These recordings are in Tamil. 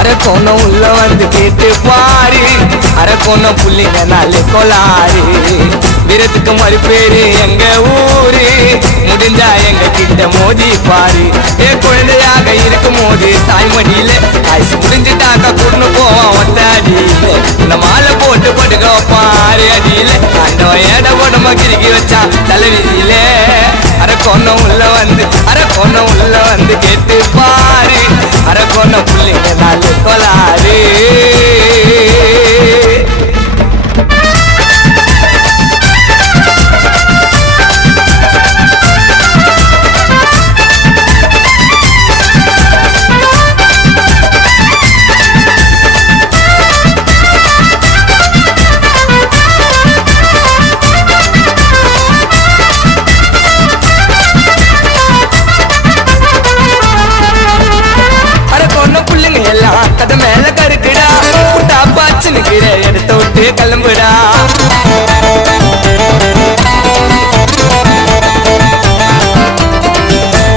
அரக்கோணம் உள்ள வந்து கேட்டு பாரு, அரக்கோணம் புள்ளிங்க நாலு கொலாரு. வீரத்துக்கு மறுபேரு எங்க ஊரு, முடிஞ்சா எங்க கிட்ட மோதி பாரு. குழந்தையாக இருக்கும் போது தாய்மடியில ஐசு முடிஞ்சுட்டாக்கா கொண்டு போவான் ஒத்த அடியில. இந்த மாலை போட்டு படுக்க பாரு அடியில, அந்த ஏட உடம்ப கிறுக்கி வச்சான் தலைவிதியில. அரக்கோணம் உள்ள வந்து, அரக்கோணம் உள்ள வந்து கேட்டு பாரு, அரக்கோணம் புள்ளிங்க நாலு கொலாரு. கதை மேல கருக்குடா, புட்டா பாச்சு நிக்கிற எடுத்த விட்டு கிளம்புடா.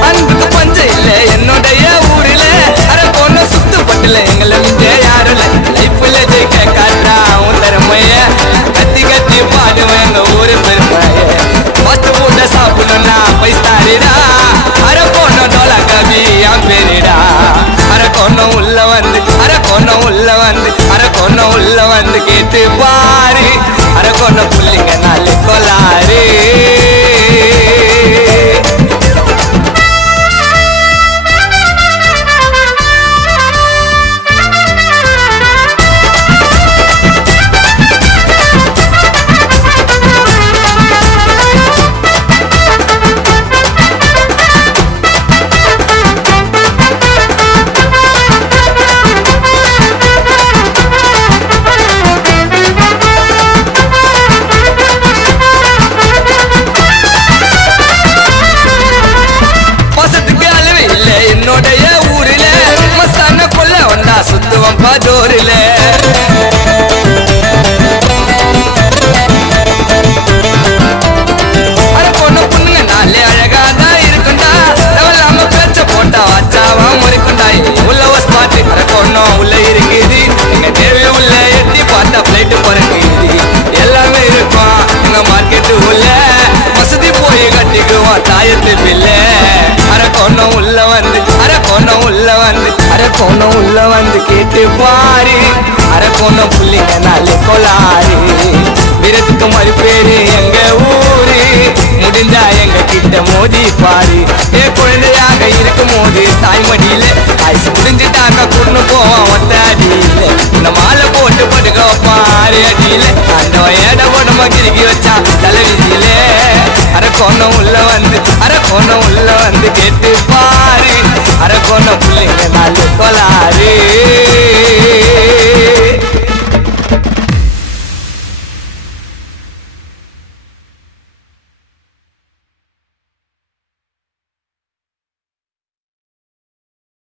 அன்புக்கு பஞ்சம் இல்ல என்னுடைய ஊருல, அரக்கோண சுத்துப்பட்டுல எங்களை மிஞ்ச யாருல. லைஃப்ல ஜெயிக்க காட்டா உன் திறமைய, கத்தி கத்தி பாடுவேன் எங்க ஊரு பெருமைய. பத்து பூட்ட சாப்பிடணும்னா பைஸ்தாரிடா, அரக்கோண டோலா கவி என் பேரிடா. அரக்கோணம் உள்ள வந்து, அரக்கோணம் உள்ள வந்து, அரக்கோணம் உள்ள வந்து கேட்டு பாரு, அரக்கோணம் புள்ளிங்க நாலு கொலாரு. என்னுடைய ஊரில மசான கொல்ல வந்தா சுத்துவம் பாதோரில. அரக்கோண பொண்ணுங்க நாளே அழகாதான் இருக்குண்டா, நம்ம பேச்ச போட்டா வாச்சாவா முறைக்குண்டா. உள்ள ஒரு ஸ்பாட்டு அரக்கோணம் உள்ள இருக்குது, எங்க தேவி உள்ள எட்டி பார்த்தா பிளைட்டு பிறக்குது. எல்லாமே இருக்கும் எங்க மார்க்கெட்டு உள்ள, வசதி போய் கட்டிக்குவோம் தாயத்து பிள்ளை. அரக்கோணம் உள்ள வந்து, அரக்கோணம் உள்ள வந்து, அரக்கோணம் உள்ள வந்து கேட்டு பாரு, அரக்கோணம் புள்ளிங்க நாலு கொலாரு. வீரத்துக்கு மறுபேரு எங்க ஊரு, முடிஞ்சா எங்க கிட்ட மோதி பாரு. குழந்தையாக இருக்கும் போது தாய்மடியில ஐசு முடிஞ்சுட்டாக்கா கொண்டு போவான் ஒத்த அடியில. இந்த மாலை போட்டு படுக்க பாரு அடியில, அந்த ஏட உடம்ப கிறுக்கி வச்சான் தலைவிதியில. அரக்கோணம் உள்ள வந்து, அரக்கோணம் உள்ள வந்து கேட்டு பாரு, அரக்கோணம் புள்ளிங்க நாலு கொலாரு.